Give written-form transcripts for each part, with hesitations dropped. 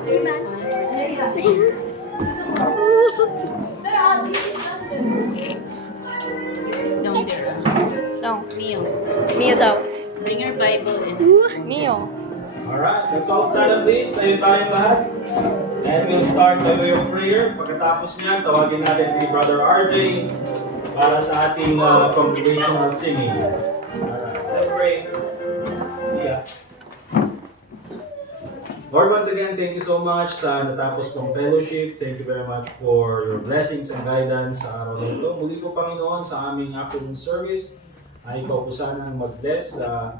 You sit down there. No. Mio. Mio daw. Bring your Bible and Mio. Alright, let's all stand up please. Tayo tayong lahat. And we'll start by way of prayer. Pagkatapos niyan, tawagin natin si Brother RJ para sa ating congregational singing. Alright, let's pray. Yeah. Lord, once again, thank you so much sa natapos pong fellowship. Thank you very much for your blessings and guidance sa araw na ito. Muli po, Panginoon, sa aming afternoon service, ay ikaw po sanang mag-bless sa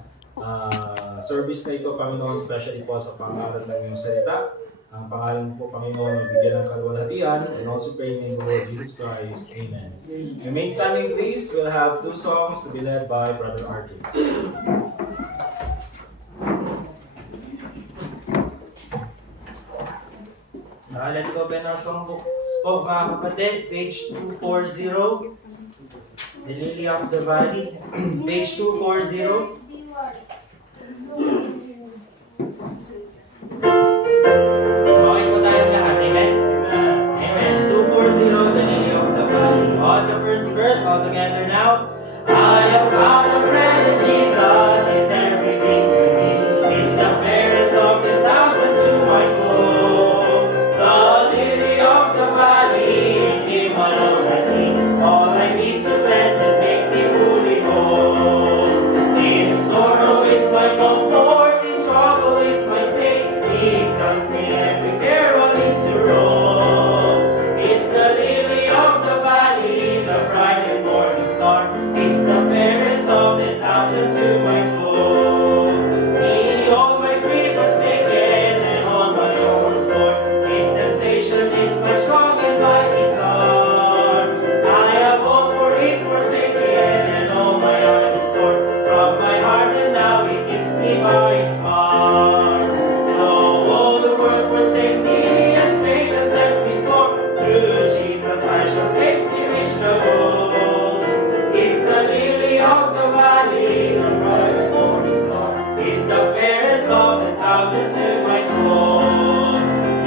service na ito, Panginoon, especially po sa pangalan ng iyong salita. Ang pangalan po, Panginoon, mabigyan ng kalwalhatian, and also pray in the Lord Jesus Christ. Amen. Remain standing, please. We'll have 2 songs to be led by Brother RJ. Let's open our songbooks po, mga kapatid. Page 240. The Lily of the Valley. Page 240. Okay po tayong lahat. Amen? Amen. 240, The Lily of the Valley. On the first verse, all together now. I have found a friend in Jesus. Is everything to me. He's the fairest of the thousands to my soul. The lily of the valley, in Him alone I see. All I need to bless and make me fully whole. In sorrow is my comfort, in trouble is my stay. He tells me every care on Him to roll. It's the lily of the valley, the bright and morning star. It's the fairest of the thousand to my soul. He all my griefs has taken and all my sorrows borne. In temptation is my strong and mighty tower. I have all for Him forsaken and all my heart restored. From my heart and now He gives me by His heart. Though all the world forsake me and Satan tempt me sore, through Jesus I shall safely reach the goal. He's the lily of the valley, the bright and morning star. He's the fairest of the thousand to my soul.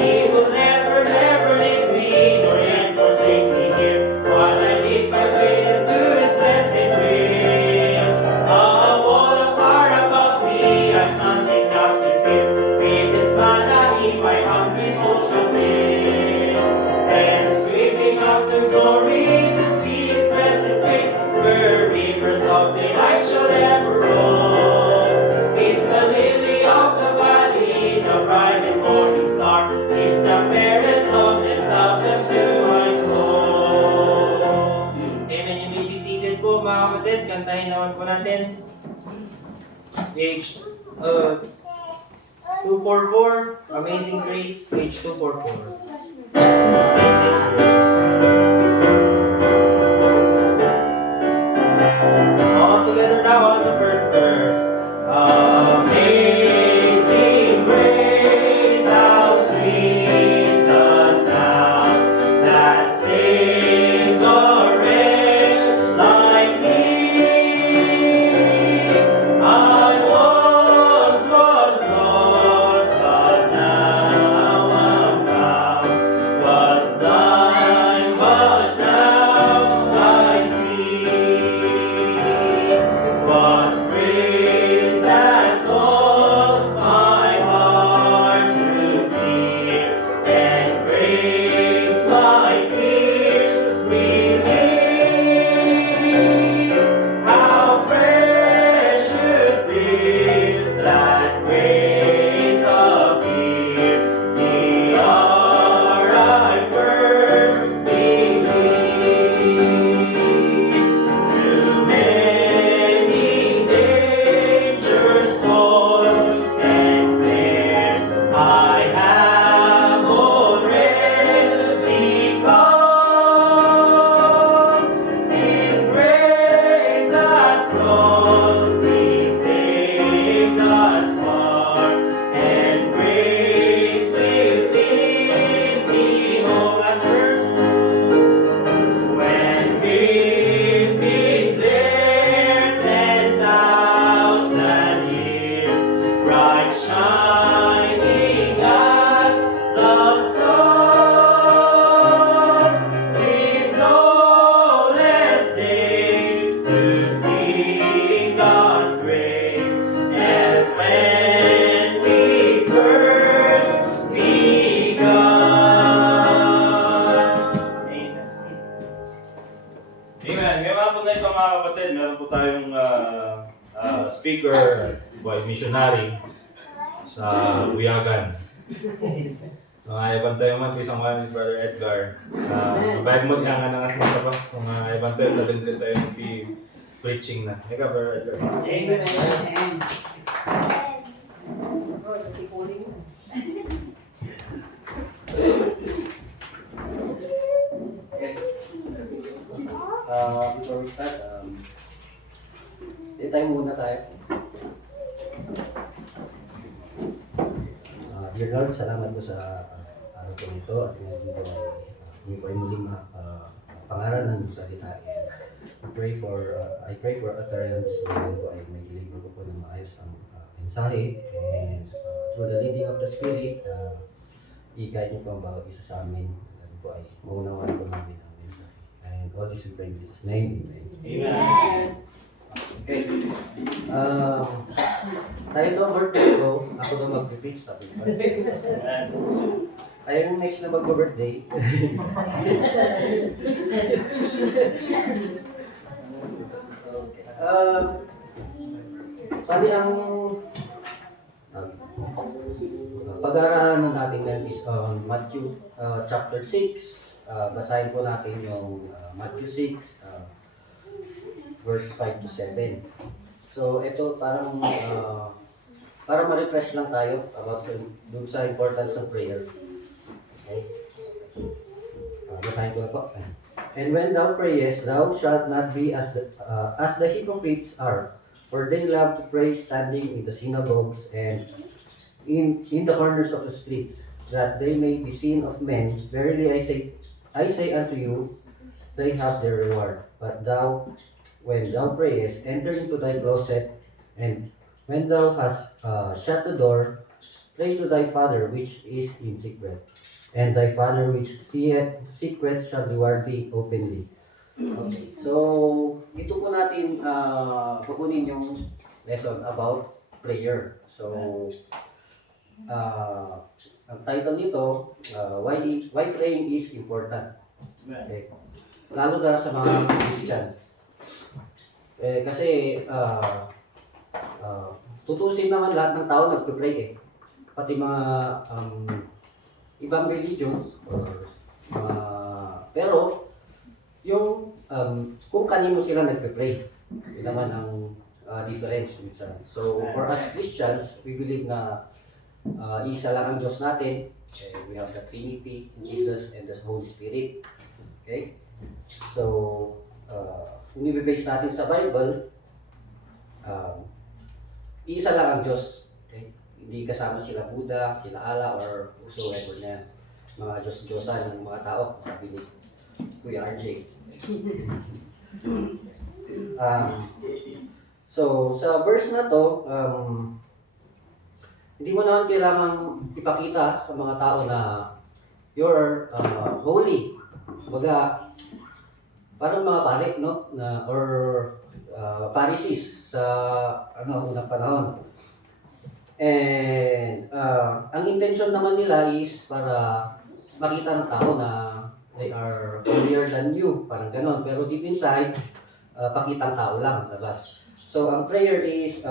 He will never, never leave me, nor yet forsake me here, while I lead my faith into His blessed will. A wall of fire about me, I've nothing now to fear. With His manna, my hungry soul shall fill. Then sweeping up to glory to see His blessed face, where rivers of delight shall ever roll. He's the lily of the valley, the bright and morning star. He's the fairest of the thousand to my soul. Amen. You may be seated po, mga kapatid. Kantahin naman po natin. Page 244, Amazing Grace, page 244. Amazing Grace. All together now on the first verse. Amazing grace, how sweet the sound that saved a wretch like me. I once was lost, but now I'm found. missionary sa Buyagan. Ibang tayo man, isang man, Brother Edgar. Bayad mo nga nga nangas na ba? So ibang tayo, talagod tayo preaching na. Ika, Brother Edgar. Amen. Before we start, tayo muna tayo. Dear Lord, salamat po sa araw po nito at hindi po ay muling pangaral ng salita. I pray for utterance na po ay may deliver ko po ng maayos ang mensahe and through the leading of the Spirit, i-guide niyo po ang bawat isa sa amin. Ano po ay maunawaan po namin ang mensahe. And all this we pray in Jesus' name. Amen. Okay. Tayo daw birthday ko, ako daw mag-repeat sabi ko. Tayo yung next na mag-birthday. Bali ang pag-aaralan natin ngayon is on Matthew chapter 6. Basahin po natin yung Matthew 6 verse 5 to 7. So ito parang para ma-refresh lang tayo about dun sa importance ng prayer. Okay? Basahin ko na po. And when thou prayest, thou shalt not be as the hypocrites are, for they love to pray standing in the synagogues and in the corners of the streets, that they may be seen of men. Verily I say unto you, they have their reward. But thou, when thou prayest, enter into thy closet, and when thou hast shut the door, pray to thy Father which is in secret. And thy Father which seeth secret shall reward thee openly. Okay. So, dito po natin kukunin yung lesson about prayer. So, ang title nito, why praying is important. Okay. Lalo na sa mga Christians. Kasi tutusin naman lahat ng tao nagpe-pray Pati mga ibang religions pero yung kung kanino sila nagpe-pray, yun naman ang difference minsan. So for us Christians, we believe na isa lang ang Diyos natin. We have the Trinity, Jesus and the Holy Spirit. Okay? So kung i-base natin sa Bible, isa lang ang Diyos. Okay? Hindi kasama sila Buddha, sila Allah, or whosoever na yan. Mga Diyos-Diyosan ng mga tao, sabi ni Kuya RJ. So, sa verse na to, hindi mo naman kailangang ipakita sa mga tao na you're holy. Kumbaga, parang mga pare, no? Or Pharisees sa unang panahon. And ang intention naman nila is para makita ng tao na they are holier than you, parang ganon. Pero deep inside, pakitang tao lang, diba? So ang prayer is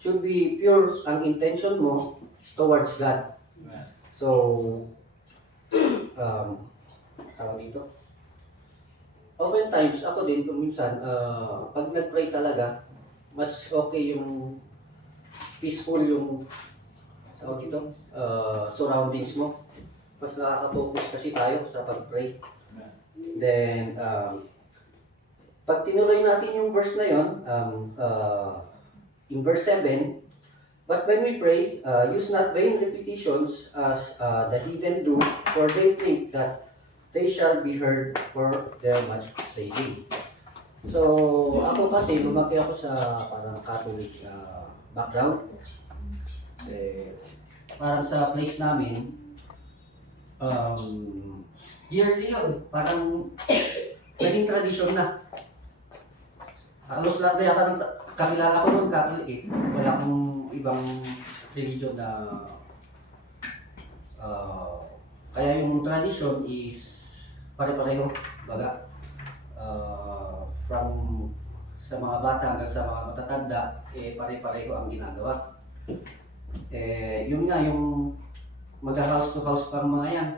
should be pure ang intention mo towards God. So tawag dito. Oftentimes, ako din kung minsan, pag nag-pray talaga, mas okay yung peaceful yung tawag dito, surroundings mo. Mas nakaka-focus kasi tayo sa pag-pray. Then, pag tinuloy natin yung verse na yun, in verse 7, but when we pray, use not vain repetitions as the heathen do, for they think that they shall be heard for their much saying. So, ako kasi, lumaki ako sa parang Catholic background. Parang sa place namin, yearly yun. Parang naging tradition na. Halos lahat na yata ng kakilala ko nun, Catholic Wala akong ibang religion na kaya yung tradition is pare-pareho, baga, from sa mga bata hanggang sa mga matatanda, pare-pareho ang ginagawa. Yun nga, yung mag-house to house pang mga yan,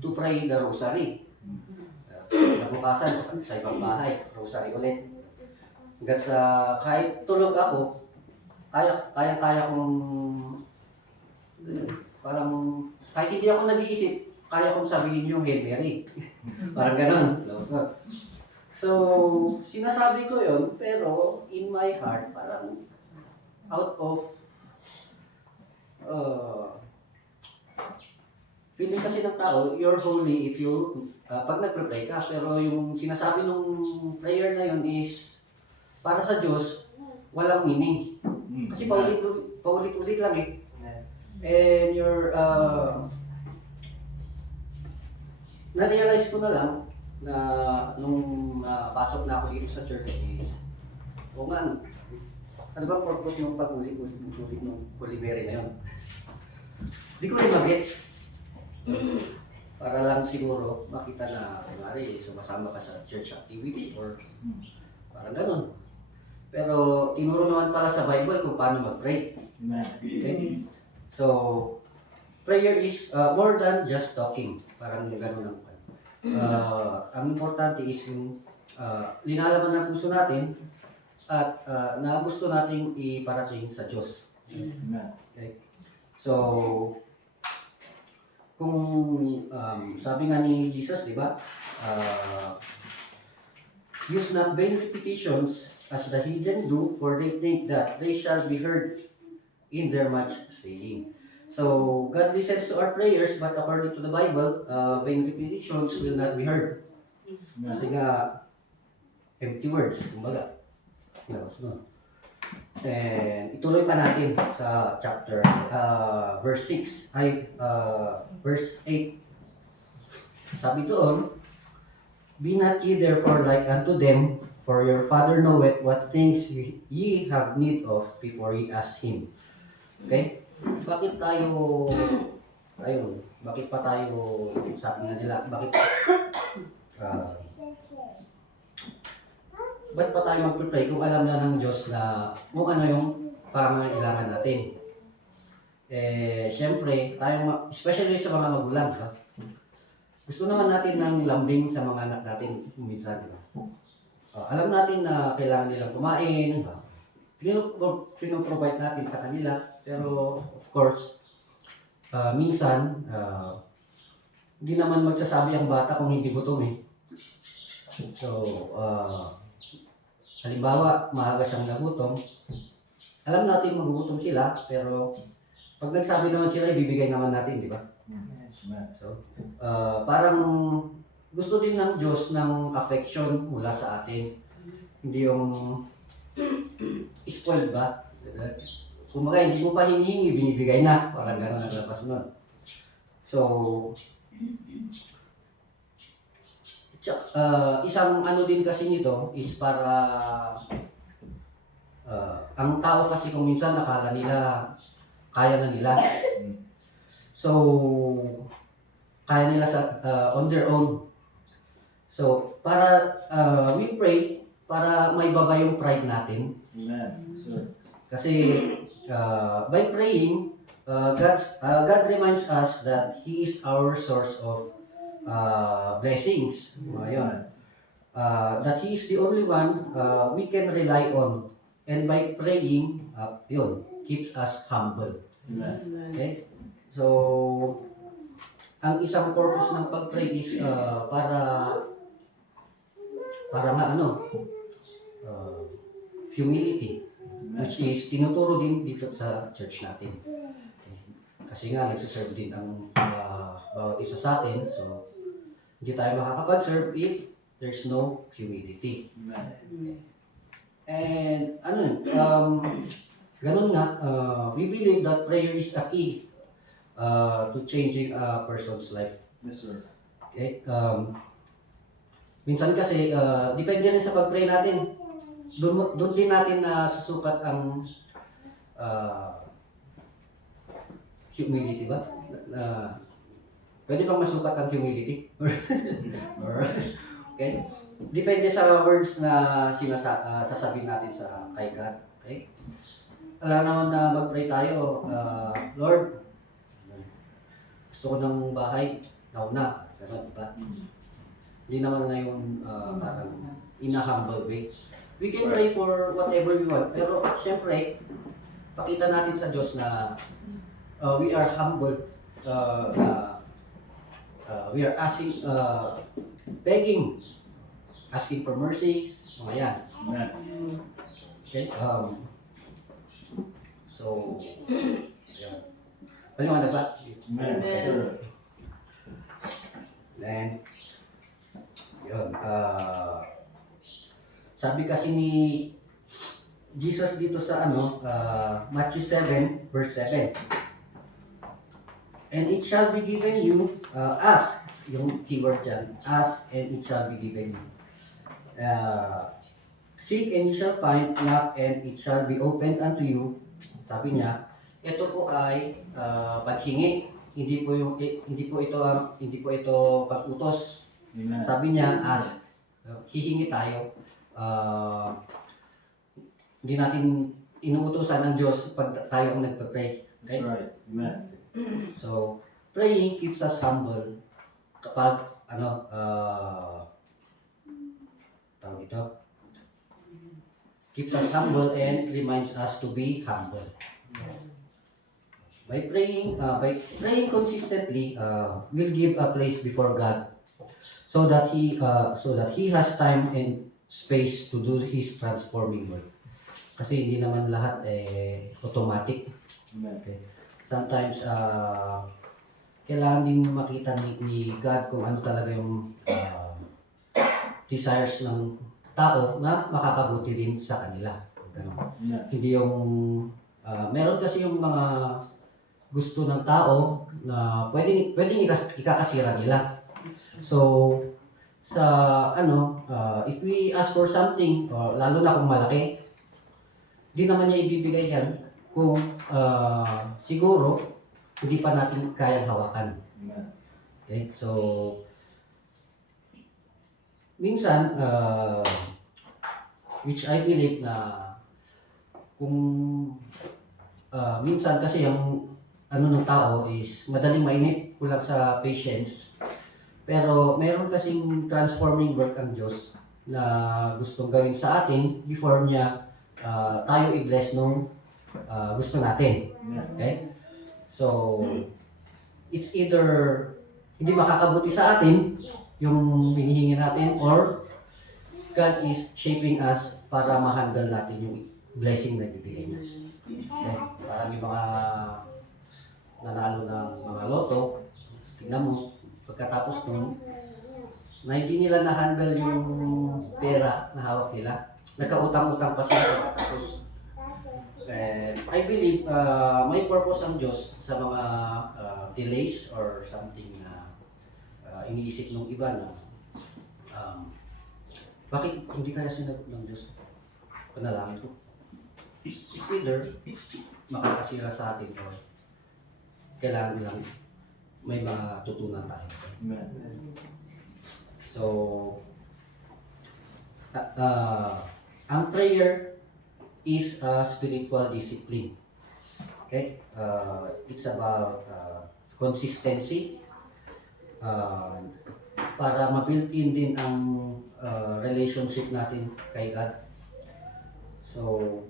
to pray the rosary. Nabukasan sa ibang bahay, rosary ulit. Hanggang sa kahit tulog ako, kaya kong parang kahit hindi ako nag-iisip, kaya kong sabihin yung Hail Mary. Parang ganon. So, sinasabi ko yun, pero in my heart, parang out of feeling kasi ng tao, you're holy if you, pag nagpre-pray ka, pero yung sinasabi ng prayer na yun is para sa Diyos, walang meaning. Kasi paulit-ulit lang eh. And na-realize ko na lang na nung pasok na ako dito sa church is, o nga, ano ba purpose ng pag-ulit-ulit ng Holy Mary na yun? Hindi ko rin mag-gets. Para lang siguro makita na, kunwari, sumasama ka sa church activities or parang ganun. Pero tinuro naman pala sa Bible kung paano mag-pray. Okay? So, prayer is more than just talking. Parang ganun ang ang importante is yung linalaman ng puso natin at na gusto nating iparating sa Diyos. Okay? So, kung sabi nga ni Jesus, di ba? Use not vain repetitions as the heathen do, for they think that they shall be heard in their much saying. So, God listens to our prayers, but according to the Bible, vain repetitions will not be heard. Kasi nga, empty words, kumbaga. And ituloy pa natin sa chapter, verse 6, verse 8. Sabi doon, be not ye therefore like unto them, for your Father knoweth what things ye have need of before ye ask Him. Okay? Bakit pa tayo, sabi nga nila, bakit pa tayo mag-pray kung alam na ng Diyos na kung ano yung pangangailangan natin? Siyempre, especially sa mga magulang, ha? Gusto naman natin ng lambing sa mga anak natin minsan, di ba? Alam natin na kailangan nilang kumain, pinoprovide natin sa kanila, pero of course, minsan, hindi naman magsasabi ang bata kung hindi gutom eh. So, halimbawa, maaga siyang nagutom, alam natin magugutom sila, pero pag nagsabi naman sila, ibibigay naman natin, di ba? So, parang gusto din ng Diyos ng affection mula sa atin. Hindi yung spoiled ba? Kumbaga, hindi mo pa hinihingi, binibigay na. Parang gano'n naglabas nun. So, isang ano din kasi nito is para ang tao kasi kung minsan nakala nila kaya na nila. So, kaya nila on their own. So, para we pray para maibaba yung pride natin. Amen. Sir. Kasi by praying, God reminds us that He is our source of blessings. Ayun. That He is the only one we can rely on. And by praying, yun, keeps us humble. Amen. Okay? So, ang isang purpose ng pag-pray is para nga humility, which is tinuturo din dito sa church natin. Kasi nga nagsiserve din ang bawat isa sa atin, so hindi tayo makakapag-serve if there's no humility. And ganun nga, we believe that prayer is a key to changing a person's life. Yes, sir. Okay? Minsan kasi, depende rin sa pag-pray natin. Doon din natin na susukat ang humility ba? Pwede bang masukat ang humility? or Okay? Depende sa words na sasabihin natin sa kay God. Okay? Alam naman na mag-pray tayo, Lord, gusto ko ng bahay, nauna. Ganun, diba? Hindi naman na yung parang in a humble way. We can pray for whatever we want, pero syempre, pakita natin sa Diyos na we are humble, we are asking, begging, asking for mercy, mga yan. Okay? So, ayan. Paliwanag ba? Then, yun, sabi kasi ni Jesus dito sa Matthew 7, verse 7. And it shall be given you, ask, yung keyword dyan, ask and it shall be given you. Seek and you shall find, knock and it shall be opened unto you. Sabi niya, ito po ay paghingi, hindi po ito pag-utos. Sabi niya, ask. Hihingi tayo. Hindi natin inuutosan ng Diyos pag tayo ang nagpa-pray. Okay? That's right. Amen. So, praying keeps us humble kapag tawag ito, keeps us humble and reminds us to be humble. By praying consistently, we'll give a place before God so that He has time and space to do His transforming work. Kasi hindi naman lahat automatic. Okay. Sometimes kailangan din makita ni God kung ano talaga yung desires ng tao na makakabuti din sa kanila. Ganun. Hindi yung meron kasi yung mga gusto ng tao na pwedeng ikakasira nila. So if we ask for something, lalo na kung malaki, di naman niya ibibigay yan kung siguro hindi pa natin kayang hawakan. Okay? So minsan, which I believe na kung minsan kasi yung ng tao is madaling mainit, kulang sa patience. Pero meron kasing transforming work ang Diyos na gustong gawin sa atin before niya tayo i-bless nung gusto natin. Okay? So, it's either hindi makakabuti sa atin yung hinihingi natin or God is shaping us para ma-handle natin yung blessing na ibibigay niya. Okay? Parang yung mga nanalo ng mga loto, tingnan mo, pagkatapos nun, na hindi nila na-handle yung pera na hawak nila. Nagkautang-utang pa sila pagkatapos. And I believe may purpose ang Diyos sa mga delays or something na iniisip ng iba na bakit hindi kaya sinagot ng Diyos? Panalangin ko. It's either makakasira sa atin or kailangan nilang may mga tutunan tayo. So, ang prayer is a spiritual discipline. Okay? It's about consistency para ma-build in din ang relationship natin kay God. So,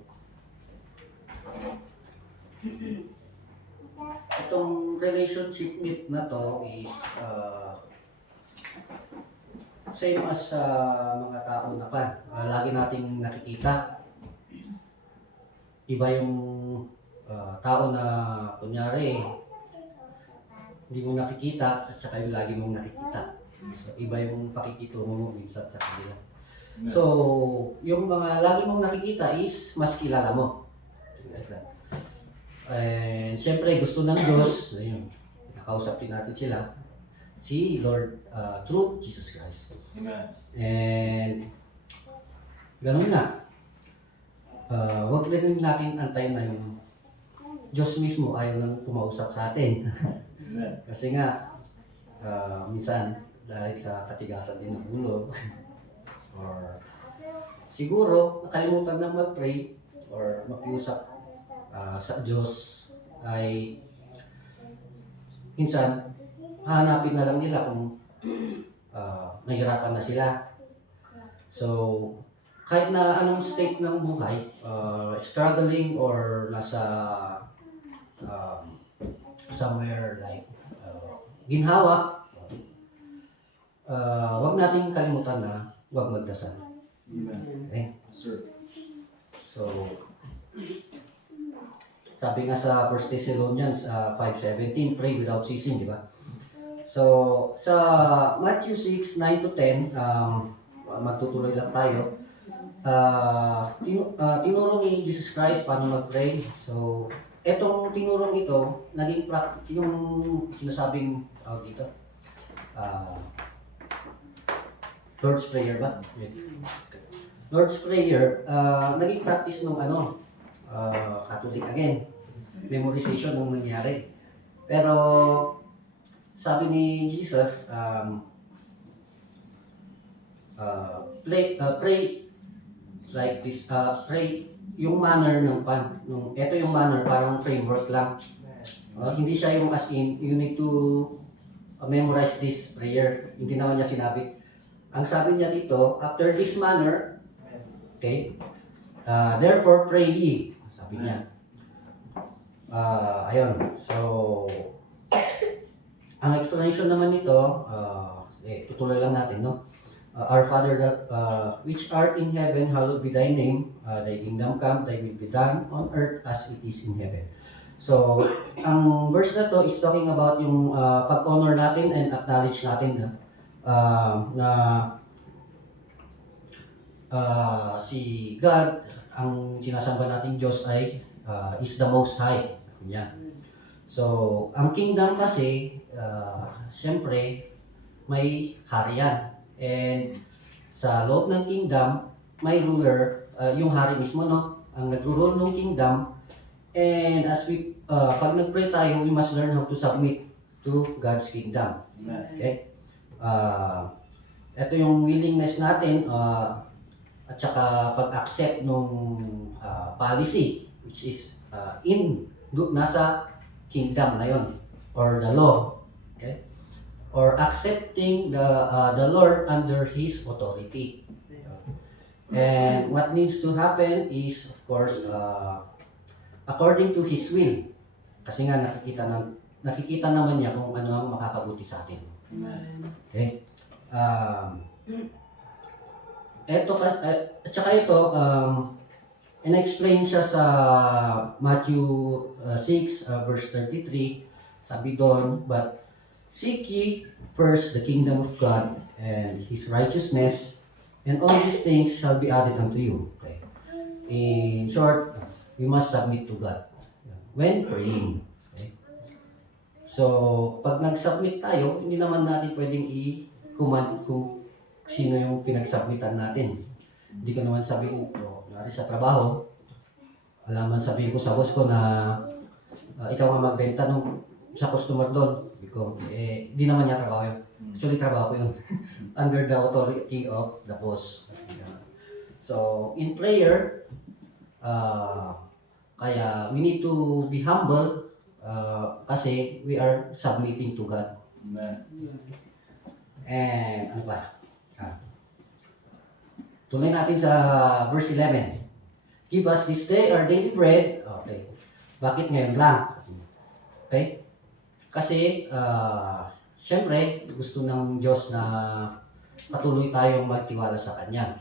itong relationship na to is same as sa mga tao na lagi nating nakikita. Iba yung tao na kunyari hindi mo nakikita at saka yung lagi mong nakikita. So, iba yung pakikitungo mo minsan sa kanila. So, yung mga lagi mong nakikita is mas kilala mo. Like that. And syempre gusto ng Diyos, ayun, nakausap din natin sila, si Lord through Jesus Christ. Amen. And ganun na. Huwag rin natin antayin na yung Diyos mismo ayaw nang kumausap sa atin. Amen. Kasi nga, minsan, dahil sa katigasan din ng ulo, or siguro nakalimutan na mag-pray or makiusap sa Diyos, ay minsan hahanapin na lang nila kung nahirapan na sila. So, kahit na anong state ng buhay, struggling or nasa somewhere like ginhawa, wag nating kalimutan na wag magdasal. Okay? So, sabi nga sa 1 Thessalonians 5:17, pray without ceasing, di ba? So, sa Matthew 6:9-10, magtutuloy lang tayo. Tinuro ni Jesus Christ paano mag-pray. So, etong tinurong ito, naging yung sinasabing dito, Lord's Prayer ba? Lord's Prayer, naging practice ng Catholic again. Memorization ng nangyari. Pero, sabi ni Jesus, pray like this, pray yung manner ng ito yung manner, parang framework lang. Hindi siya yung as in, you need to memorize this prayer. Hindi naman niya sinabi. Ang sabi niya dito, after this manner, okay, therefore pray ye, sabi niya. Ayun, so, ang explanation naman nito, tutuloy lang natin, no? Our Father that which art in heaven, hallowed be thy name. Thy kingdom come, thy will be done on earth as it is in heaven. So, ang verse na to is talking about yung pag-honor natin and acknowledge natin na si God, ang sinasamba nating Diyos ay is the Most High. Yeah. So, ang kingdom kasi, siyempre, may harian. And sa loob ng kingdom, may ruler, yung hari mismo, no? Ang nag-rule ng kingdom. And as we, pag nag-pray tayo, we must learn how to submit to God's kingdom. Okay? Ito yung willingness natin, at saka pag-accept nung policy, which is nasa kingdom na yun, or the law. Okay? Or accepting the Lord under His authority. And what needs to happen is, of course, according to His will. Kasi nga nakikita naman niya kung ano ang makakabuti sa atin. Okay? At saka ito, in-explain siya sa Matthew 6 verse 33. Sabi doon, but seek ye first the kingdom of God and His righteousness, and all these things shall be added unto you. Okay. In short, we must submit to God when praying. Okay. So, pag nag-submit tayo, hindi naman natin pwedeng i-command kung sino yung pinag-submitan natin. Hindi ka naman sabihin, nari sa trabaho, alaman sabihin ko sa boss ko na ikaw ang magbenta sa customer doon. Di naman niya trabaho yun. Actually, trabaho ko yun. Under the authority of the boss. So, in prayer, kaya we need to be humble kasi we are submitting to God. And, ano ba? Tuloy natin sa verse 11. Give us this day our daily bread. Okay. Bakit ngayon lang? Okay? Kasi, syempre, gusto ng Diyos na patuloy tayong magtiwala sa Kanya.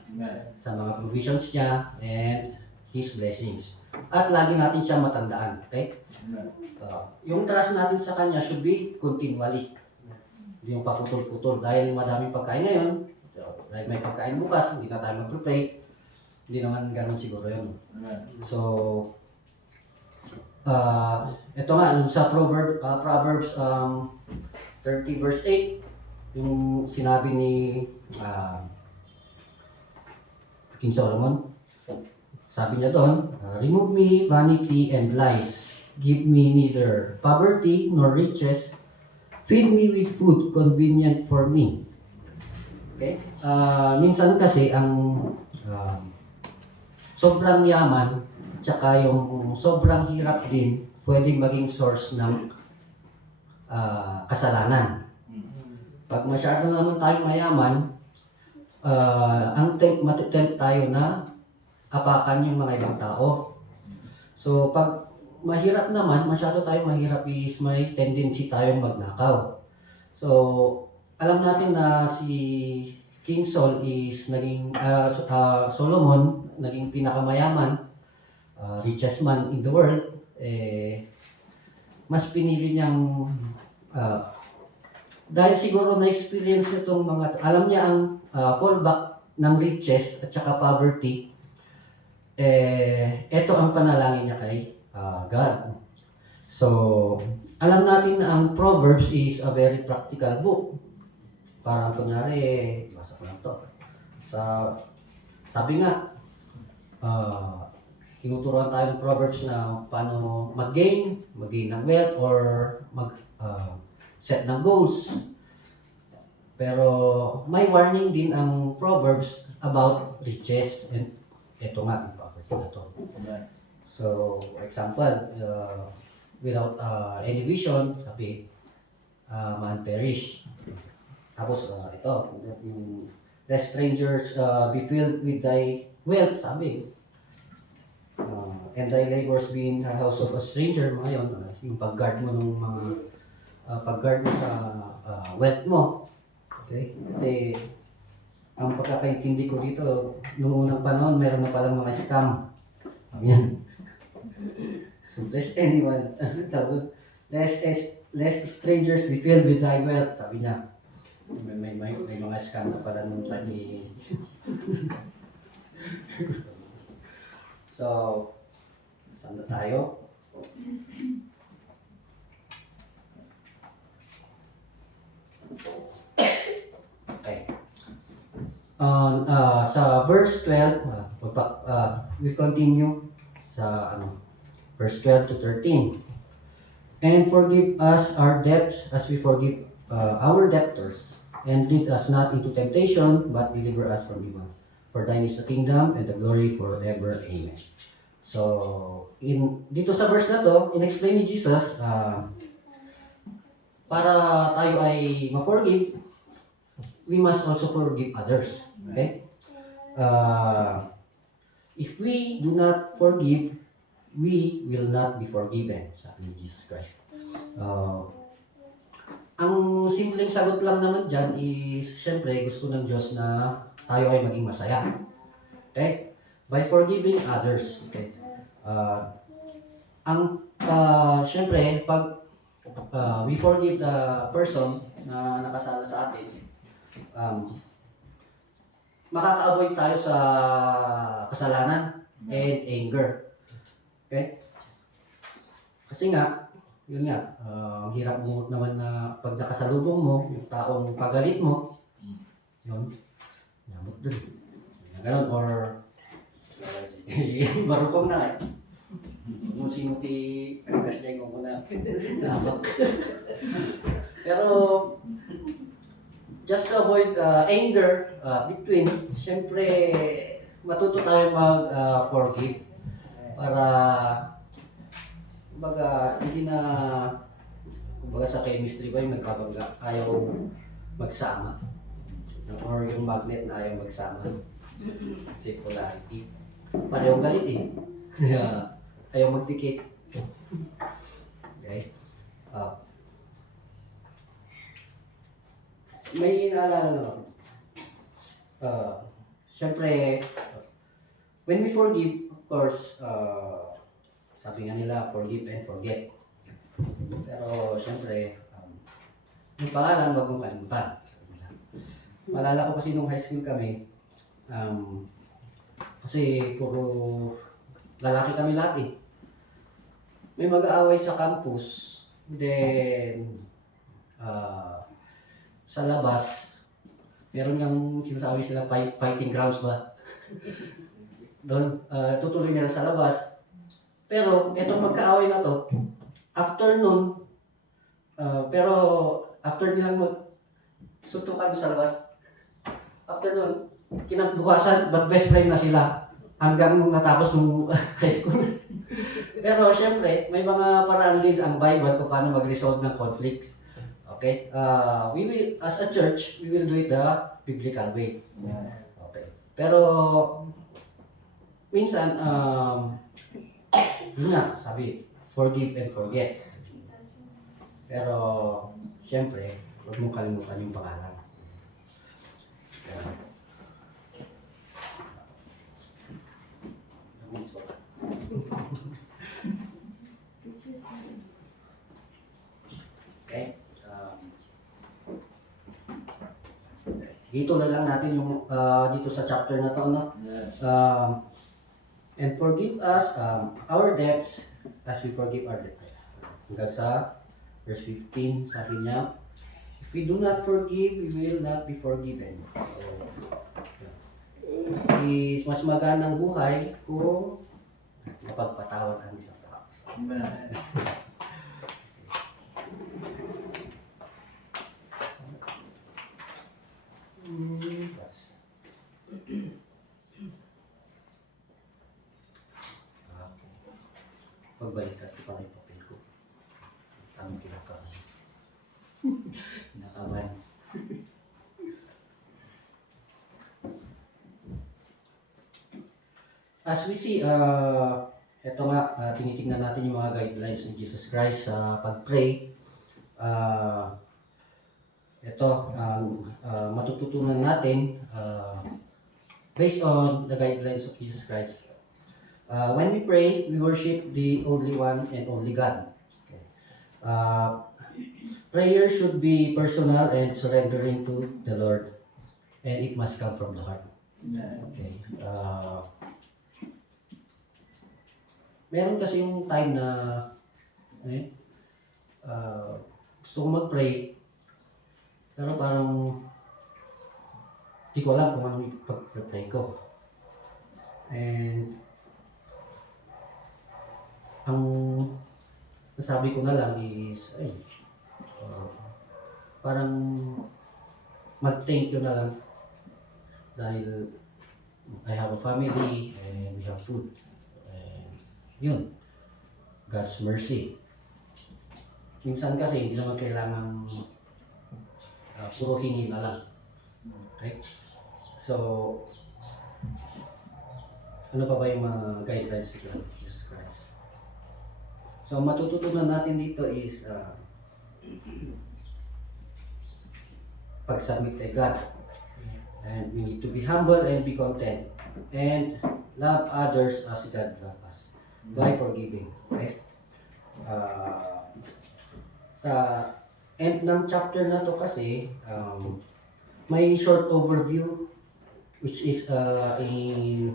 Sa mga provisions niya and His blessings. At lagi natin siya matandaan. Okay? Yung trust natin sa Kanya should be continually. Hindi yung paputol-putol. Dahil madaming pagkain ngayon, dahil may pagkain bukas, hindi na tayo mag-pray. Hindi naman ganun siguro yun. So, ito nga, sa Proverbs 30 verse 8, yung sinabi ni King Solomon, sabi niya doon, remove me vanity and lies, give me neither poverty nor riches, feed me with food convenient for me, Okay? Minsan kasi ang sobrang yaman tsaka yung sobrang hirap din pwedeng maging source ng kasalanan. Pag masyado naman tayong mayaman, matitempt tayo na apakan yung mga ibang tao. So pag mahirap naman, masyado tayong mahirap is may tendency tayong magnakaw. So alam natin na si King Saul is naging Solomon, naging pinakamayaman, richest man in the world. Mas pinili niyang dahil siguro na-experience nitong mga, alam niya ang fallback ng riches at saka poverty, ito ang panalangin niya kay God. So, alam natin na ang Proverbs is a very practical book. Parang kunyari, basa ko lang to. Sabi nga, tinuturuan tayo ng Proverbs na paano mag-gain ng wealth or set ng goals. Pero may warning din ang Proverbs about riches, and ito nga yung property na to. So, for example, without any vision, sabi, man perish. Tapos ito, let strangers be filled with thy wealth, sabi. And thy labors be in the house of a stranger, mga yun, yung pag-guard mo ng mga pag-guard mo sa wealth mo. Okay? Kasi ang pagkakaintindi ko dito, noong unang panahon, meron na palang mga scam. Yan. Bless anyone. Lest strangers be filled with thy wealth, sabi niya. May mga scam na pala nung time ni... So, saan na tayo? Okay. Sa verse 12, we continue sa verse 12 to 13. And forgive us our debts as we forgive our debtors, and lead us not into temptation, but deliver us from evil. For thine is the kingdom and the glory forever. Amen. So, dito sa verse na to, in-explain ni Jesus, para tayo ay ma-forgive, we must also forgive others. Okay? If we do not forgive, we will not be forgiven, sabi ni Jesus Christ. Ang simpleng sagot lang naman dyan is, syempre, gusto ng Diyos na tayo ay maging masaya. Okay? By forgiving others. Okay? Syempre, pag we forgive the person na nakasala sa atin, makaka-avoid tayo sa kasalanan and anger. Okay? Kasi nga, yun nga, ang hirap mo naman na pag nakasalubong mo, yung taong pagalit mo, yun, namot dun. Ganon, or marupong na eh. Musi-muti, kasi ko na namot. Pero, just to avoid anger between, syempre, matuto tayo mag-forgive para kumbaga, hindi na, kumbaga sa chemistry ba yung nagkabangga, ayaw magsama. Or yung magnet na ayaw magsama. Kasi polarity. Parehong galit eh. Ayaw magdikit. Okay? May naalala ako. Siyempre, when we forgive, of course, sabi nga nila, forgive and forget. Pero, siyempre, yung pangalan, wag mong kalimutan. Malala ko kasi nung high school kami, kasi puro lalaki kami lahat eh. May mag-aaway sa campus, then, sa labas, meron yung sinasabi sila fighting grounds ba? Doon, tutuloy nila sa labas. Pero, itong magkaaway na to, after nun, pero after nilang suntukan sa labas, after nun, kinabukasan, best friend na sila hanggang natapos ng high school. Pero syempre, may mga paraan din ang Bible kung paano mag-resolve ng conflicts. Okay? We will, as a church, we will do it the biblical way. Okay. Pero, minsan, yun nga, sabi, forgive and forget. Pero, syempre, huwag mong kalimutan yung pangalan. Okay. Dito na lang natin yung dito sa chapter na to, no? And forgive us our debts as we forgive our debtors. Hanggang sa verse 15, sabi niya, if we do not forgive, we will not be forgiven. So, is mas magandang buhay kung mapagpatawad ang isang tao. Amen. Pagbalik kasi pa yung papel ko. Tamang kinakaman. Kinakaman. As we see, eto nga, tinitingnan natin yung mga guidelines ni Jesus Christ sa pag-pray. Ito, matututunan natin based on the guidelines of Jesus Christ. When we pray, we worship the only one and only God. Okay. Prayer should be personal and surrendering to the Lord, and it must come from the heart. Okay. Meron kasi yung time na gusto ko mag-pray, pero parang di ko alam kung ano yung pag-pray ko. And ang nasabi ko na lang is, parang mag-thank you na lang dahil I have a family and we have food. And yun, God's mercy. Minsan kasi hindi naman kailangan puro hingi na lang. Okay? So, ano pa ba yung mga guidelines nila of Jesus Christ? So, matututunan natin dito is pag-submit kay God. And we need to be humble and be content. And love others as God loves us. By forgiving. Okay? Sa end ng chapter na to kasi, may short overview which is in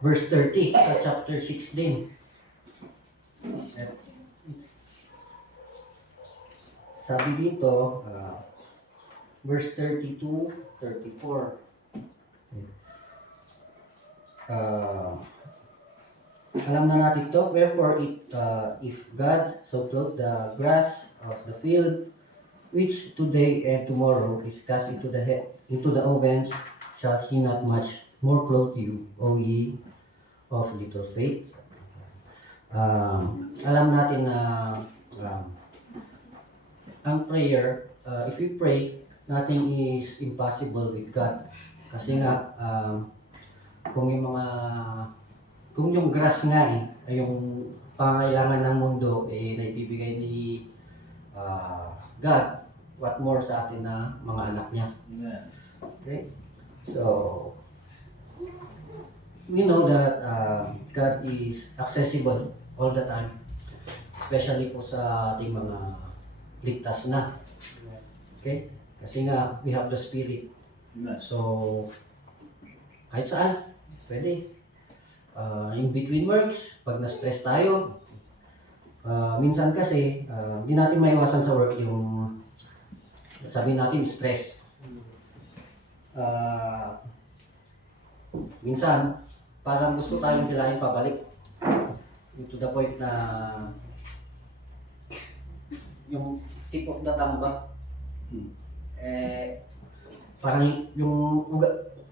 verse 30 sa chapter 6 din. Sabi dito, verse 32, 34. Alam na natin to, wherefore if God so clothe the grass of the field, which today and tomorrow is cast into the ovens, shall he not much more clothe you, O ye of little faith? Alam natin na ang prayer, if we pray, nothing is impossible with God. Kasi nga, kung yung grass nga yung pangailangan ng mundo naibibigay ni God, what more sa atin na mga anak niya. Okay? So, we know that God is accessible all the time, especially po sa ating mga ligtas na. Okay? Kasi nga, we have the Spirit. So, kahit saan, pwede. In between works, pag na-stress tayo, minsan kasi, hindi natin maiwasan sa work yung, sabihin natin, stress. Minsan, parang gusto tayong hilahin pabalik. To the point na, yung tip of the thumb ba? parang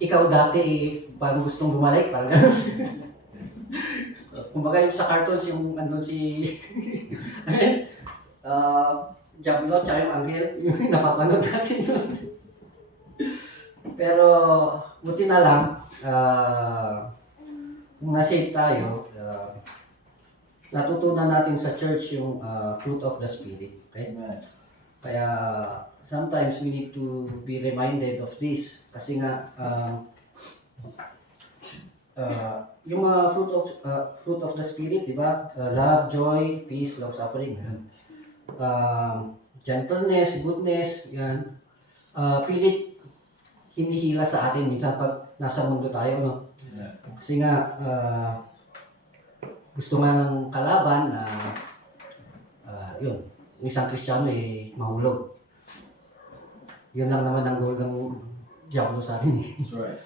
ikaw dati parang gustong bumalik, parang gano'n. Kumbaga yung sa cartoons, yung andun si Diablo tsaka yung Angel, yung napapanood natin doon. Pero buti na lang, kung nasave tayo, natutunan natin sa church yung fruit of the Spirit. Okay? Kaya sometimes we need to be reminded of this. Kasi nga, yung fruit of the Spirit, di ba? Love, joy, peace, long-suffering. Gentleness, goodness, yan. Pilit hinihila sa atin minsan pag nasa mundo tayo, no? Kasi nga, gusto nga ng kalaban na yun, yung isang Kristiyano mahulog. Yun lang naman ang goal ng Diablo sa atin. That's right.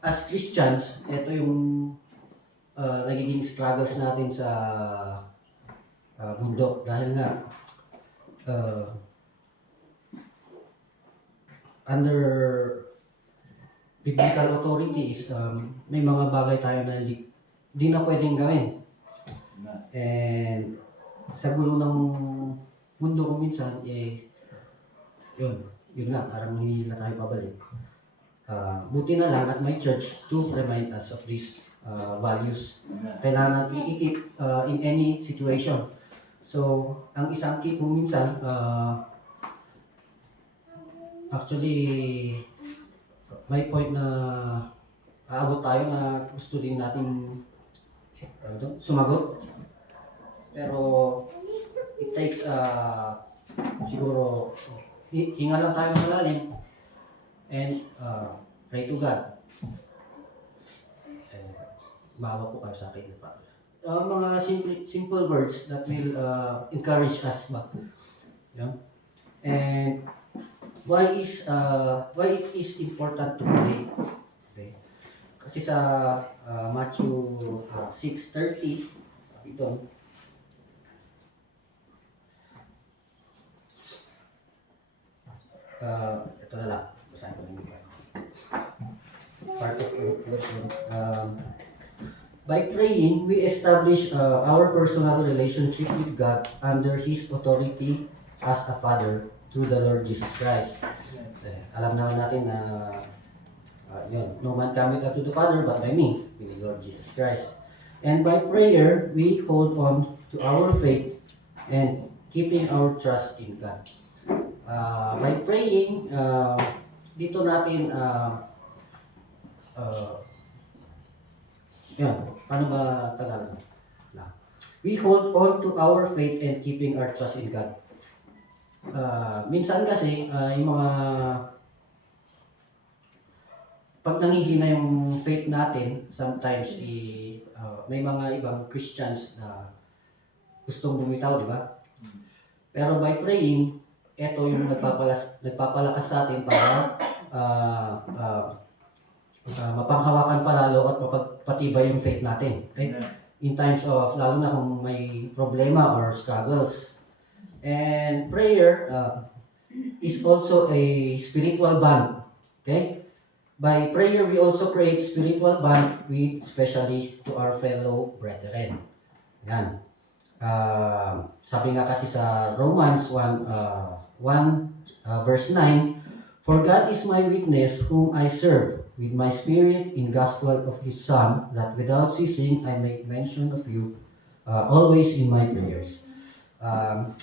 As Christians, ito yung nagiging struggles natin sa mundo. Dahil nga, under biblical authorities, may mga bagay tayo na di na pwedeng gawin. And sa gulo ng mundo kung minsan, yun nga, parang hinihila tayo pabalik. Buti na lang at my church to remind us of these values. Kailangan natin i-keep in any situation. So, ang isang key kung minsan, actually, may point na aabot tayo na gusto din natin sumagot. Pero, it takes, siguro, hinga lang tayo ng malalim and pray to God. Maawa po kayo sa akin. Mga simple words that will encourage us ba? Yeah? And why it is important to pray? Okay. Kasi sa Matthew 6:30 ito. Ito na lang. Basahin ko lang. Part of verse 1. By praying, we establish our personal relationship with God under His authority as a Father through the Lord Jesus Christ. Alam naman natin na no man cometh unto the Father but by me, with the Lord Jesus Christ. And by prayer, we hold on to our faith and keeping our trust in God. By praying, dito natin paano ba Tagalog? We hold on to our faith and keeping our trust in God. Minsan kasi, yung mga pag nanghihina yung faith natin, sometimes may mga ibang Christians na gustong bumitaw, di ba? Pero by praying, ito yung nagpapalakas sa atin para mapanghawakan palalo at mapagpatibay yung faith natin. Okay? In times of, lalo na kung may problema or struggles. And prayer is also a spiritual bond. Okay? By prayer, we also create spiritual bond with, especially to our fellow brethren. Yan. Sabi nga kasi sa Romans 1 verse 9, for God is my witness whom I serve with my spirit in gospel of His Son, that without ceasing I make mention of you always in my prayers.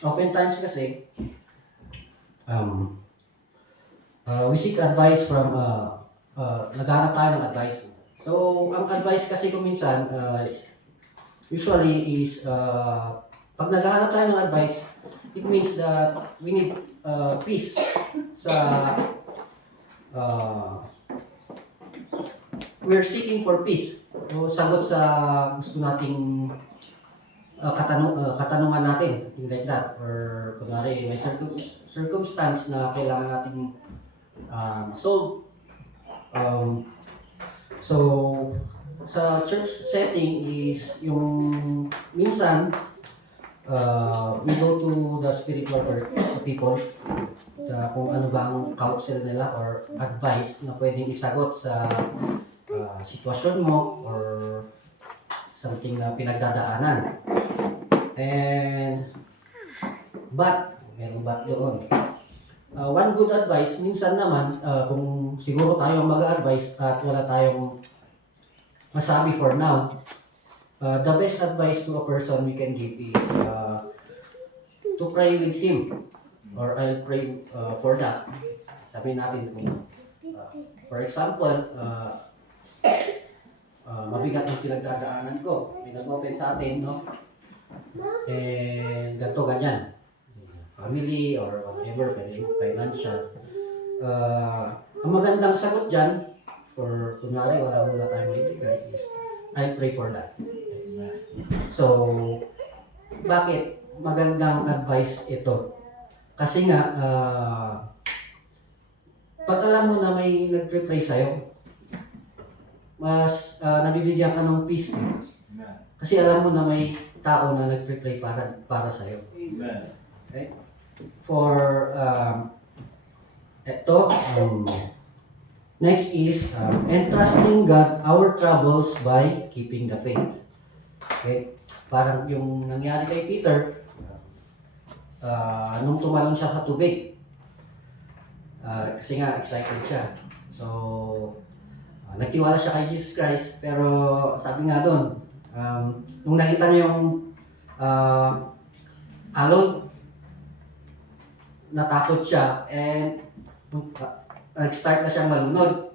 Oftentimes kasi, we seek advice from, naghanap tayo ng advice. So, ang advice kasi kung minsan, usually is, pag naghanap tayo ng advice, it means that we need peace sa, we're seeking for peace. So, sagot sa gusto nating katanungan natin, something like that. Or, kunwari, may circumstance na kailangan natin solve. So, sa church setting is yung minsan, we go to the spiritual people, kung ano ba ang counsel nila or advice na pwedeng isagot sa sitwasyon mo or something na pinagdadaanan. And meron but doon. One good advice, minsan naman, kung siguro tayo mag-advise at wala tayong masabi for now, the best advice to a person we can give is to pray with him. Or I'll pray for that. Sabi natin kung, for example, mabigat ang pinagdadaanan ko. May nag-open sa atin, no? And ganito, ganyan. Family or whatever, financial. Ang magandang sagot dyan, for kunwari wala muna tayong maibigay, is I pray for that. So, bakit magandang advice ito? Kasi nga, pag alam mo na may nag-pray sa'yo, mas nabibigyan ka ng peace. Kasi alam mo na may tao na nag-pray para sa'yo. Okay? For next is entrusting God our troubles by keeping the faith. Okay? Parang yung nangyari kay Peter, nung tumalon siya sa tubig. Kasi nga excited siya. So, nagtiwala siya kay Jesus Christ, pero sabi nga doon, nung nakita niya yung alon, natakot siya and nag-start na siyang malunod.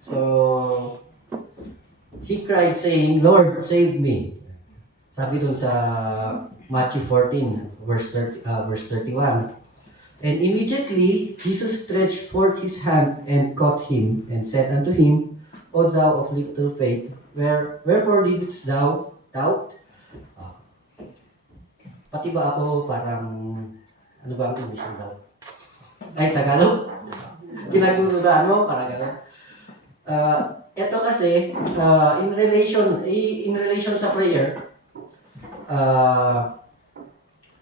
So, he cried saying, Lord, save me. Sabi dun sa Matthew 14, verse 31. And immediately, Jesus stretched forth his hand and caught him and said unto him, O thou of little faith, wherefore didst thou doubt? Pati ba ako parang, ano ba ang English ng doubt? Ay, Tagalog? Pinagdudaan mo, parang gano'n. Ito kasi, in relation sa prayer,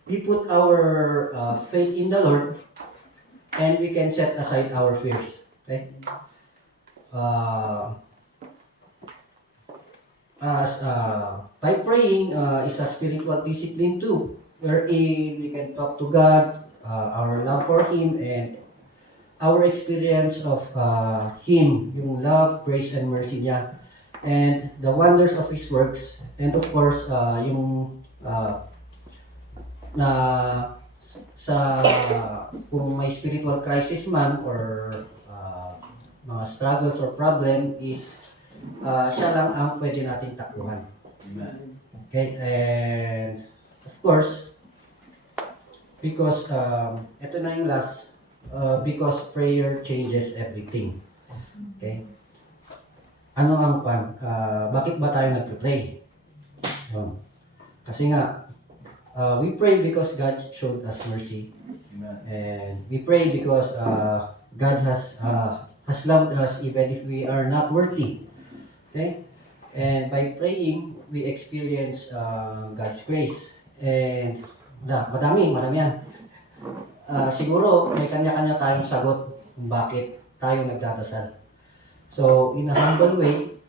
we put our faith in the Lord and we can set aside our fears. Okay? By praying is a spiritual discipline too, wherein we can talk to God, our love for Him, and our experience of Him, yung love, grace, and mercy niya, and the wonders of His works, and of course, yung na sa kung may spiritual crisis man or mga struggles or problem is siya lang ang pwede natin takbuhan. Okay, and of course, because ito na yung last, because prayer changes everything. Okay? Ano ang bakit ba tayo nagpray? Kasi nga, we pray because God showed us mercy. And we pray because God has loved us even if we are not worthy. Okay? And by praying, we experience God's grace. And madami yan. Siguro may kanya-kanya tayong sagot kung bakit tayo nagdadasal. So, in a humble way,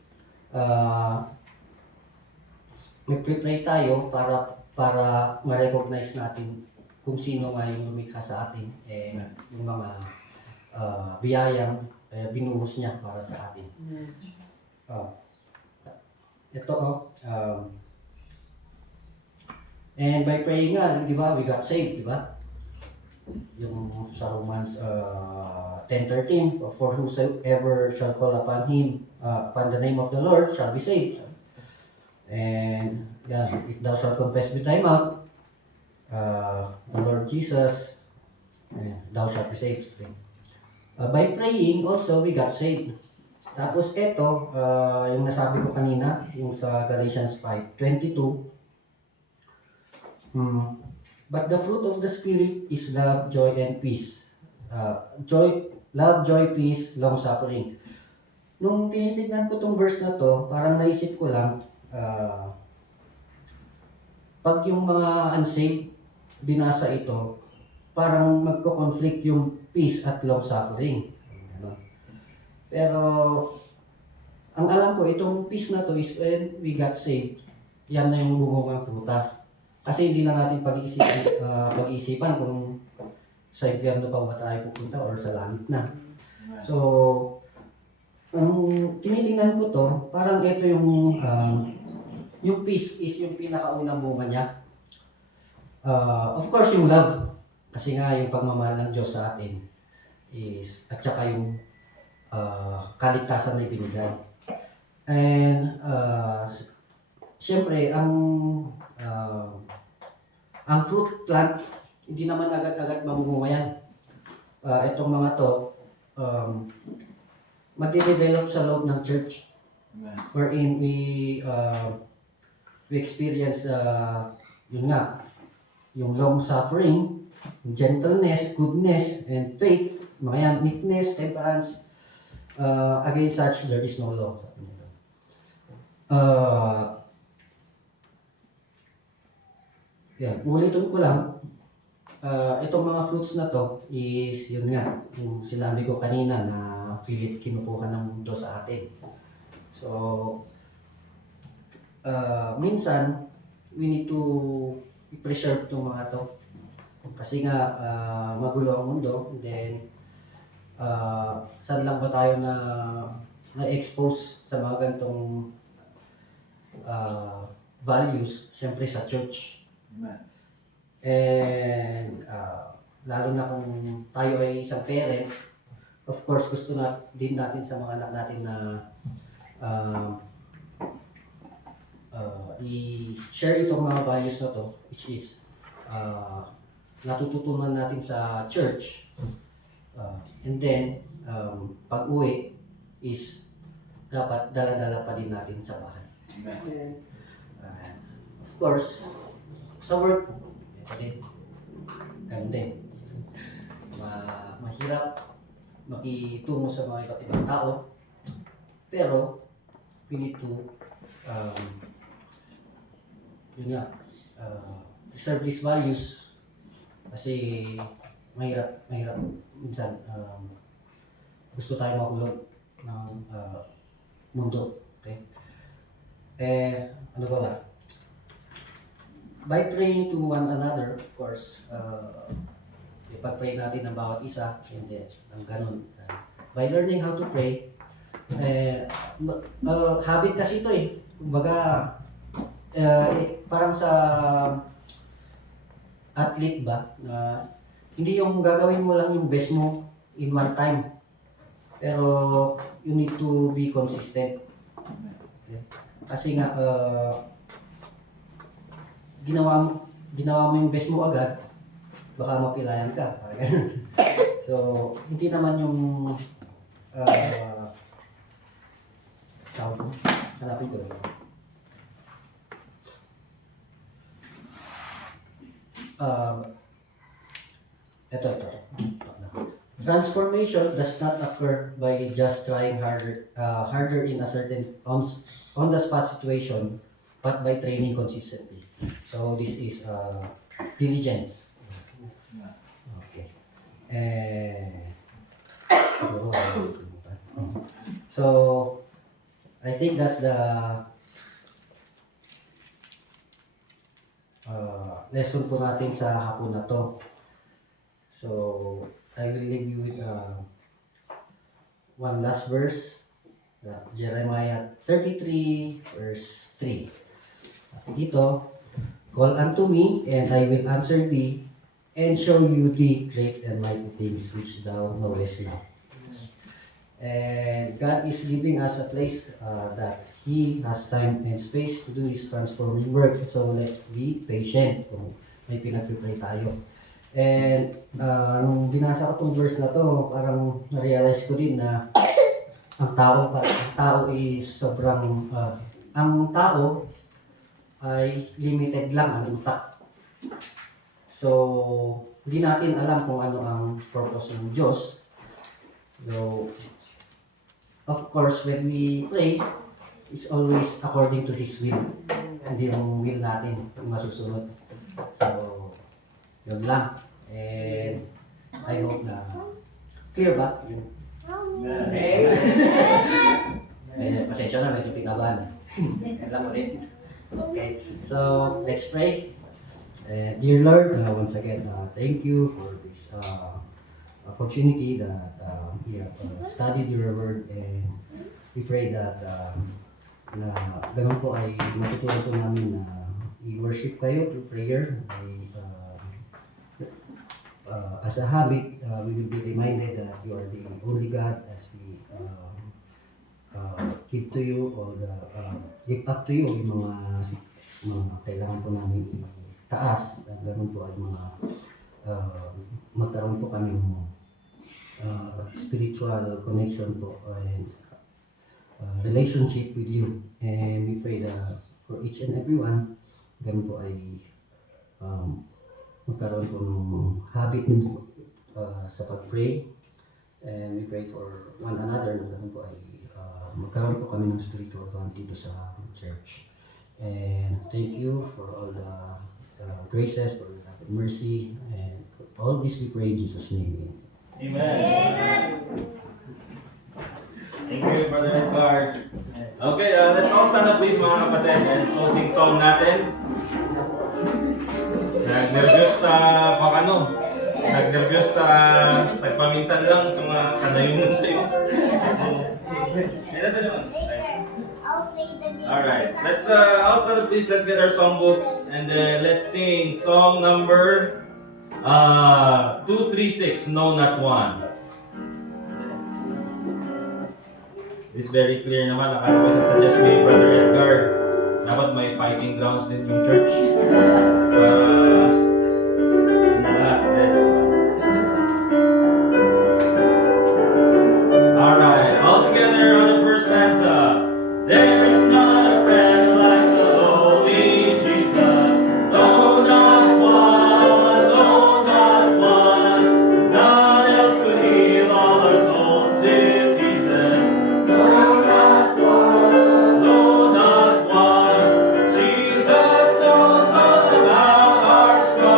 nagpre-pray tayo para ma-recognize natin kung sino nga yung lumikha sa atin, yung mga biyayang binuhos niya para sa atin. And by praying nga, di ba, we got saved, di ba? Yung sa Romans 10:13, for whosoever shall call upon him, upon the name of the Lord, shall be saved. And if thou shalt confess with thy mouth the Lord Jesus, thou shalt be saved. By praying also, we got saved. Tapos ito, yung nasabi ko kanina, yung sa Galatians 5:22. But the fruit of the Spirit is love, joy, and peace. Love, joy, peace, long-suffering. Nung tinitignan ko tong verse na to, parang naisip ko lang, pag yung mga unsaved binasa ito, parang magko-conflict yung peace at long suffering. Ano? Pero ang alam ko, itong peace na to is when we got saved, yan na yung bungungang prutas. Kasi hindi na natin pag-iisipan kung sa impyerno pa ba tayo pupunta or sa langit na. So, ang tinitingnan ko to, parang ito yung peace is yung pinakaunang bunga niya. Of course, yung love. Kasi nga yung pagmamahal ng Diyos sa atin is, at saka yung kaligtasan na ibinigay. And, siyempre, ang fruit plant, hindi naman agad-agad mamumunga yan. Itong mga to, mag-develop sa loob ng church. Wherein we experience, yun nga, yung long suffering, gentleness, goodness, and faith, mga yan, meekness, temperance. Against such, there is no law. Yan, ulitin ko lang, itong mga fruits na to is yun nga, yung sinabi ko kanina na pilit kinukuha ng mundo sa atin. So, minsan, we need to preserve itong mga to. Kasi nga, magulo ang mundo, then, saan lang ba tayo na-expose sa mga ganitong values? Siyempre sa church. And lalo na kung tayo ay isang parent, of course gusto din natin sa mga anak natin na i-share itong mga values na to, which is natututunan natin sa church. And then, pag uwi is dapat dala-dala pa din natin sa bahay. Of course, sa work, ganun din. Mahirap makitungo sa mga iba't ibang tao, pero we need to yun nga, preserve these values kasi mahirap minsan gusto tayo mahulog ng mundo. Okay? Ano ba? By praying to one another, of course, ipag-pray natin ang bawat isa, and then, ang ganun. By learning how to pray, habit kasi ito eh. Kumbaga, parang sa athlete ba, na hindi yung gagawin mo lang yung best mo in one time. Pero, you need to be consistent. Okay? Kasi nga, ginawa mo yung best mo agad, baka mapilayan ka. So, hindi naman yung tawag mo, hanapin ko. Ito. Transformation does not occur by just trying harder in a certain on-the-spot situation, but by training consistently. So this is diligence. Okay. So I think that's the lesson po natin sa hapon na to. So I will leave you with one last verse. Jeremiah 33 verse 3. Dito, call unto me, and I will answer thee, and show you the great and mighty things which thou knowest not. And God is giving us a place that He has time and space to do His transforming work. So let's be patient kung may pinag-pray tayo. And nung binasa ko itong verse na to, parang na-realize ko din na ang tao is sobrang, ang tao ay limited lang ang utak. So, hindi natin alam kung ano ang purpose ng Diyos. So, of course, when we pray, it's always according to His will. hindi yung will natin yung masusunod. So, yun lang. And I hope na clear ba? Pasensya na, medyo pinabahan. Yan lang ulit. Okay, so let's pray. Dear Lord, once again, thank you for this opportunity that we have studied your word, and we pray that na ganun po ay matutunan po namin na i-worship kayo through prayer. As a habit, we will be reminded that you are the only God as we give to you or give up to you yung mga kailangan po namin itaas. Ganun po ay mga magkaroon po kami ng spiritual connection po and relationship with you. And we pray that for each and everyone, ganun po ay magkaroon po ng habit sa pag-pray. And we pray for one another na ganun po ay magkaroon po kami ng spiritual bond dito sa church. And thank you for all the graces, for the mercy, and all this we pray in Jesus' name. Amen. Thank you, Brother Edgar. Okay, let's all stand up please mga kapatid and closing song natin. Nag-nervyos nagpaminsan lang sa mga kanayunan kayo. Alright, let's all stand up please, let's get our songbooks and let's sing song number 236, No Not One. It's very clear naman, akala ko isa-suggest ni Brother Edgar, dapat may fighting grounds din yung church. Alright, all together on the first stanza. There's not a friend like the Holy Jesus. No, not one, no, not one. None else could heal all our souls' diseases. No, not one, no, not one. Jesus knows all about our struggles.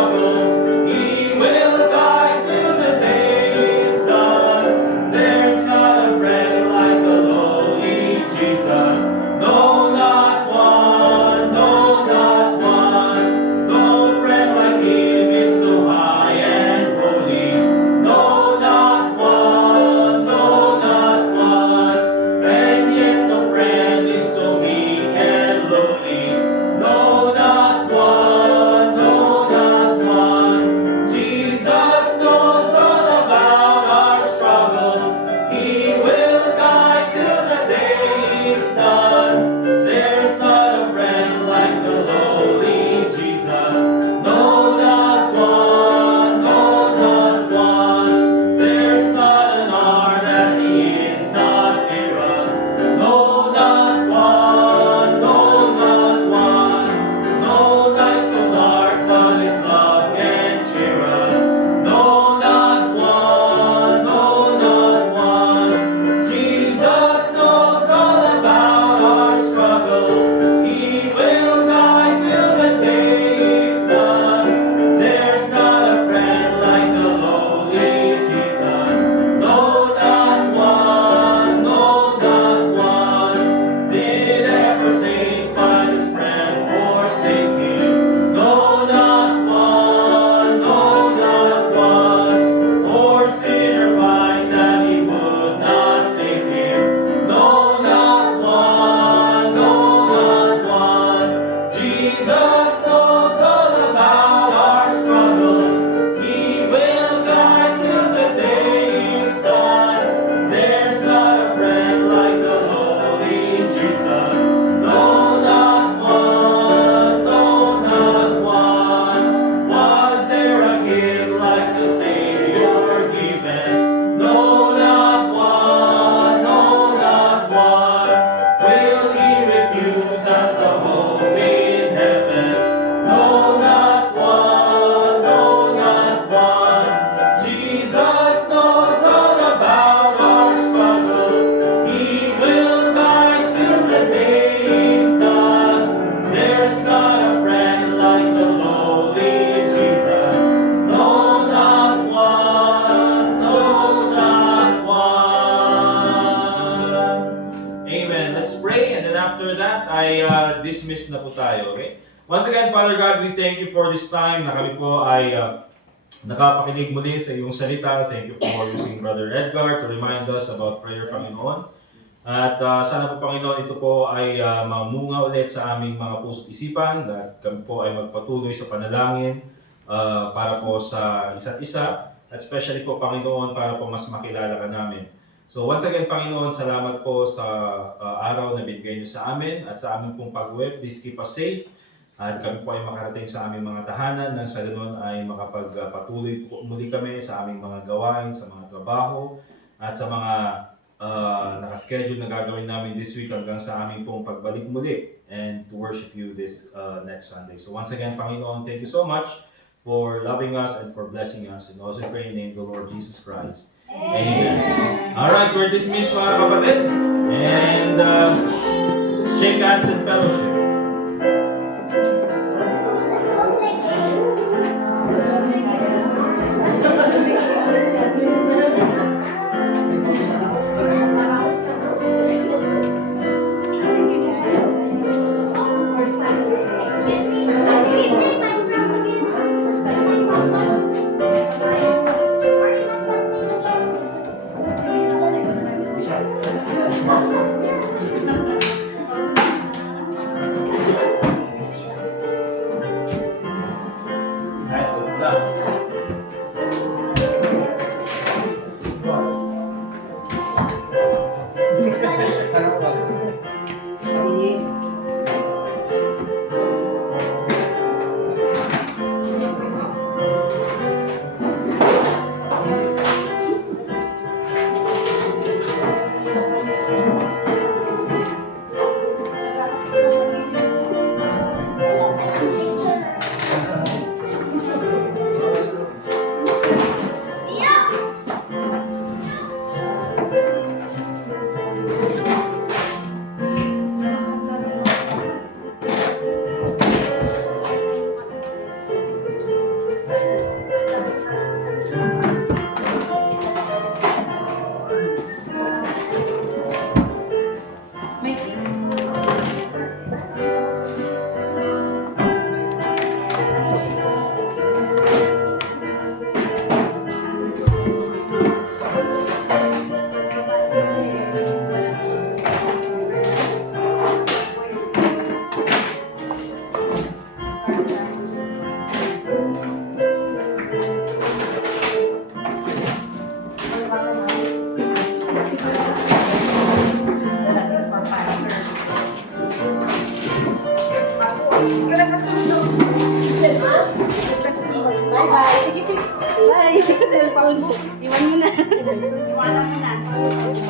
tayo, okay? Once again, Father God, we thank you for this time na kami po ay nakapakinig muli sa iyong salita. Thank you for using Brother Edgar to remind us about prayer, Panginoon. At sana po, Panginoon, ito po ay mamunga ulit sa aming mga puso't isipan at kami po ay magpatuloy sa panalangin para po sa isa't isa at especially po, Panginoon, para po mas makilala ka namin. So once again, Panginoon, salamat po sa araw na binigay niyo sa amin at sa aming pong pag-uwi. Please keep us safe at kami po ay makarating sa aming mga tahanan nang sa ganun ay makapagpatuloy muli kami sa aming mga gawain, sa mga trabaho at sa mga nakaschedule na gagawin namin this week hanggang sa aming pong pagbalik muli and to worship you this next Sunday. So once again, Panginoon, thank you so much for loving us and for blessing us. And also pray in the name of the Lord Jesus Christ. Amen. Alright, we're dismissed mga kapatid. And shake hands and fellowship. Bye-bye. Sige sis. Bye. Cellphone. Iwan mo na. Iwanan mo na.